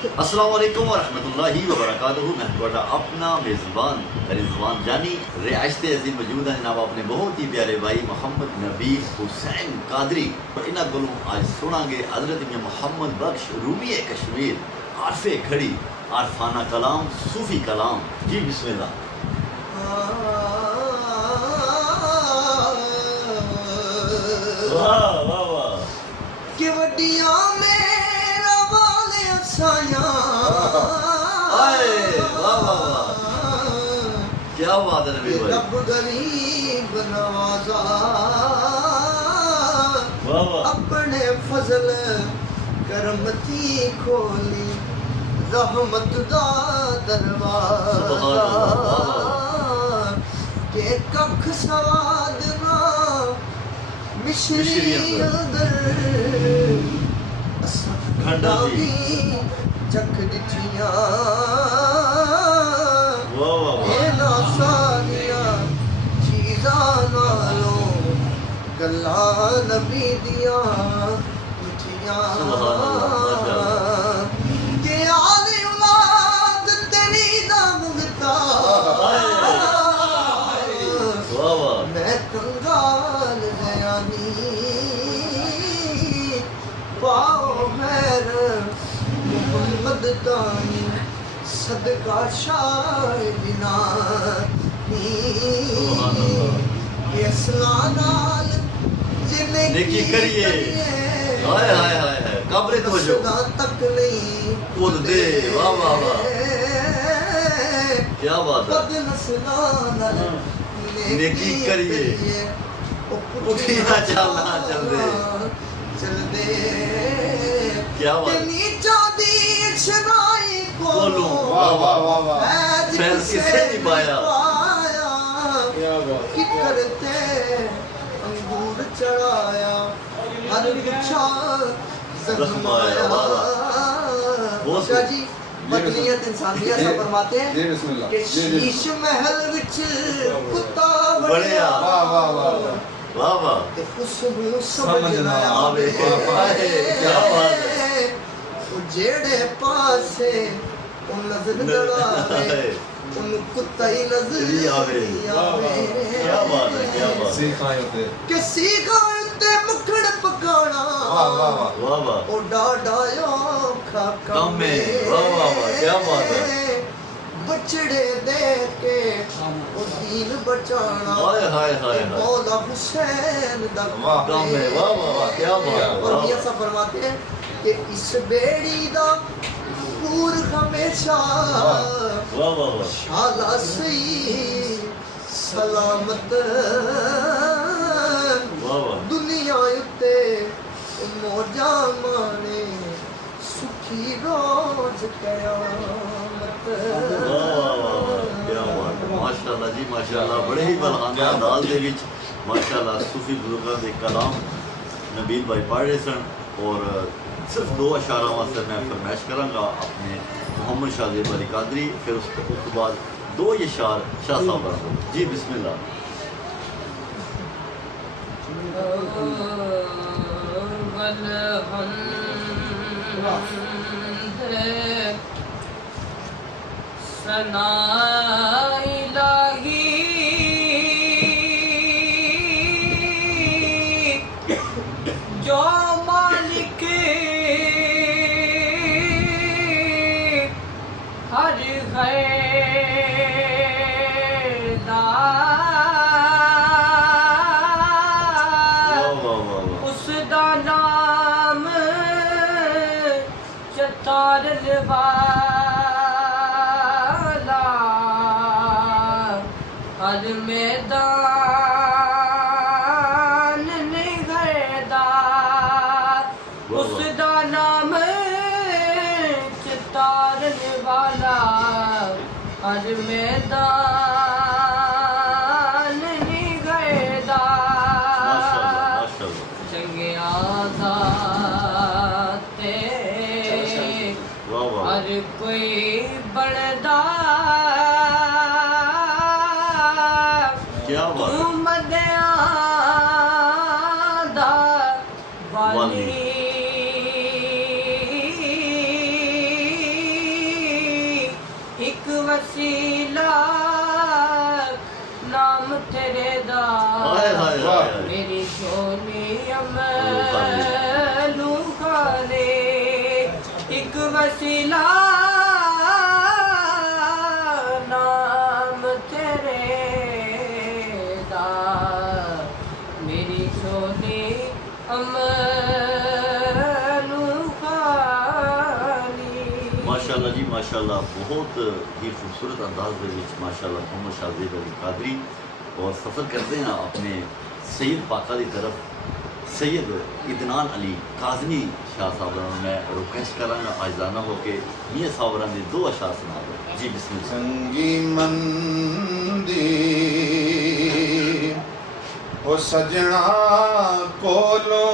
अस्सलाम वालेकुम वरहमतुल्लाहि वबरकातुहू। मैं थोड़ा अपना मेज़बान रिजवान जानी रियासत अजीम मौजूद है जनाब अपने बहुत ही प्यारे भाई मोहम्मद नबी हुसैन कादरी और इन्हों को आज सुनांगे हज़रत मियां मोहम्मद बख्श रूमी कश्मीर आरफे खड़ी आरफाना कलाम सूफी कलाम। जी बिस्मिल्लाह। वाह वाह वाह कि वड्डियां मेरा वाले असाया वाह वाह वाह क्या बात है नबी भाई। रब गरीब नवाजा वाह वाह अपने फजल करमती खोली रहमत दा दरवाजा के कख सवाद ना मिश्री अंदर खंडा जी चख दिठिया वाह वाह ना सारिया चीज़ा नालों गल्ला नबी दिया मिठिया के आले औलाद तेरी दा मुगता वाह वाह मैं कंगाल गयानी पाओ मैर मोहम्मद तानी सदका शायदिना नाल जिन्हें नेकी करिए हाय हाय हाय हाय कब्रे तो जो तक नहीं खुद दे वाह वाह वाह क्या बात है। नेकी करिए उठिया चलना चल दे क्या बात नीचा दी छनाई बोलो वाह वाह वाह वाह फैल किसे नहीं पाया क्या बात कि करते अंगूर चढ़ाया हर गुच्छा जख्माया बहुत जी बदलियत इंसानियत से फरमाते हैं कि शीश महल विच कुत्ता बढ़िया वाह वाह वाह वाह वाह ते खुशबू समझ ना आवे क्या बात है। जेड़े पासे ओ नजर लड़ावे उन कुत्ता ही नजर आवे क्या बात है क्या बात है कि सीखाए ते मुखड़ पकाना वाह वाह वाह वाह ओ डाडायो खाका कम में वाह वाह वाह क्या बात है। बचड़े दे के ओ दीन बचाना हाय हाय हाय मौला हुसैन दा कम में वाह वाह वाह क्या बात है। और ये सब फरमाते हैं कि इस बेड़ी दा पूर हमेशा वाह वाह वाह शाला सही सलामत वाह वाह दुनिया उत्ते मौजा माने सुखी रोज कयामत वाह वाह क्या बात है। माशाल्लाह जी माशाल्लाह बड़े ही बलखाना अंदाज दे विच माशाल्लाह सूफी बुजुर्गां दे कलाम नबील भाई पढ़ रहे सन और सिर्फ दो अशारा वास्ते मैं फरमाइश करांगा अपने मोहम्मद शाहजेब अली कादरी फिर उसके बाद दो ये शार शाह साहब का। जी बिस्मिल्लाह। सना इलाही जो मालिक हर उसदा नाम चतारन वाला हर मैदान निगरदा उसदा नाम चतारन वाला हर मैदान निगरदा चंगिया दाते हर कोई बनदा क्या बात है। वाली वसीला नाम तेरे दा हाय हाय हाय मेरी सोनी अमलू खाने एक वसीला नाम तेरे दा मेरी सोनी अमलू खानी। माशाल्लाह जी माशाल्लाह, बहुत ही खूबसूरत अंदाज में माशाल्लाह मोहम्मद शाहज़ेब अली कादरी और सफ़र करते हैं अपने सैयद पाका की तरफ। सैयद इदनान अली काज़मी शाह साहब मैं रिक्वेस्ट करांगा आजाना हो के मियाँ साहब के दो अशार सुना दो जी। बिस्मिल्लाह। संगी मंदी ओ सजना कोलो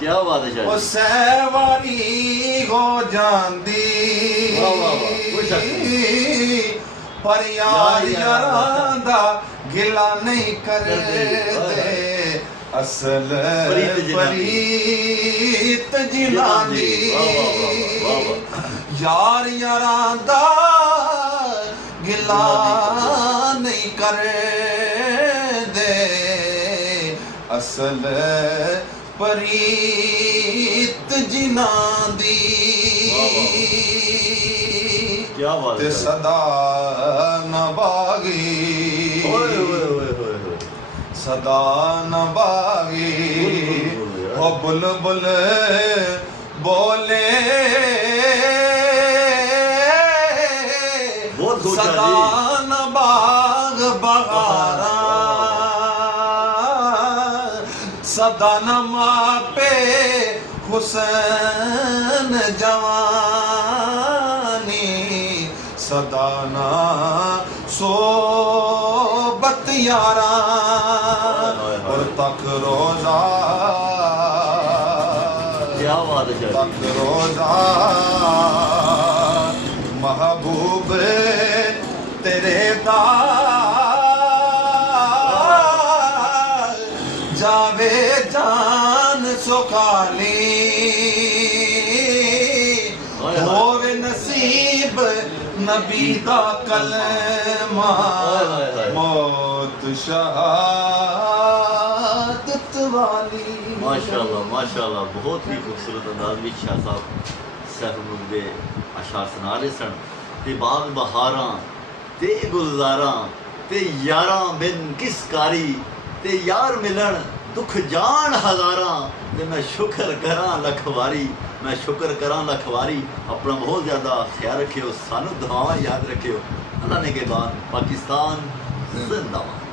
क्या बात है ओ शाह जी। सवारी हो जांदी वाह वाह वाह, कोई शक नहीं। पर यार यारां दा गिला नहीं कर करदे। दे असल प्रीत जिन्हां दी। प्रीत जिन्हां दी वाह वाह वाह वाह वाह। यार यारां दा गिला नहीं कर दे असल प्रीत जिन्हां दी क्या बात ते है। सदा न बागी ओए ओए ओए ओए ओए। सदा न बागी ओ बुलबुल बोले बहुत खूब सदा जी। न बाग बहारा सदा न मापे हुसैन जवानी सदा न सोबत यारा और तक रोजा क्या बात है शाह तक जी। रोजा महबूब तेरे दार जावे जान सुखाली होवे नसीब नबी दा कलमा मौत शहादत वाली। माशाल्लाह माशाल्लाह, बहुत ही खूबसूरत अंदाज में शाह साहब सैफुल दे अशार सुना रहे सन। ते बाग बहारां ते गुलजारां ते यारां बिन किस कारी ते यार मिलन दुख जान हजारां ते मैं शुक्र करां लख वारी मैं शुक्र करां लख वारी। अपना बहुत ज़्यादा ख्याल रखियो, सानू दुआवां याद रखियो। अल्लाह ने के बाद पाकिस्तान जिंदाबाद।